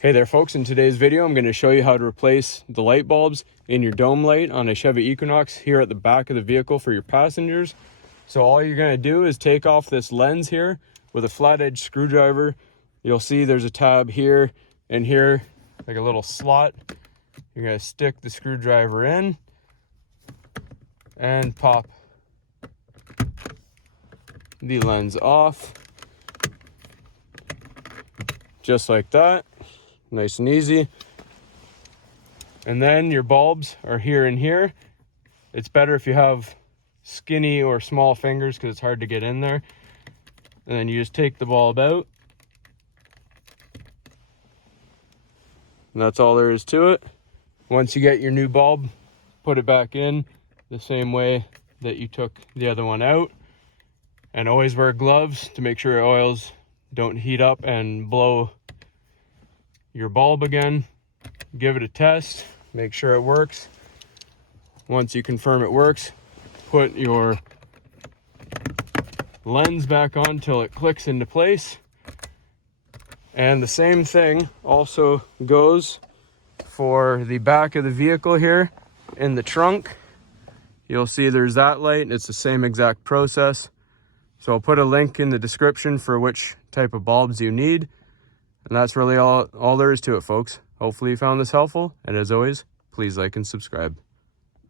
Hey there folks, in today's video I'm going to show you how to replace the light bulbs in your dome light on a Chevy Equinox here at the back of the vehicle for your passengers. So all you're going to do is take off this lens here with a flat edge screwdriver. You'll see there's a tab here and here, like a little slot. You're going to stick the screwdriver in and pop the lens off, just like that. Nice and easy. And then your bulbs are here and here. It's better if you have skinny or small fingers because it's hard to get in there. And then you just take the bulb out. And that's all there is to it. Once you get your new bulb, put it back in the same way that you took the other one out. And always wear gloves to make sure your oils don't heat up and blow your bulb again. Give it a test, make sure it works. Once you confirm it works, put your lens back on till it clicks into place. And the same thing also goes for the back of the vehicle here in the trunk. You'll see there's that light, and it's the same exact process. So I'll put a link in the description for which type of bulbs you need. And that's really all there is to it, folks. Hopefully you found this helpful. And as always, please like and subscribe.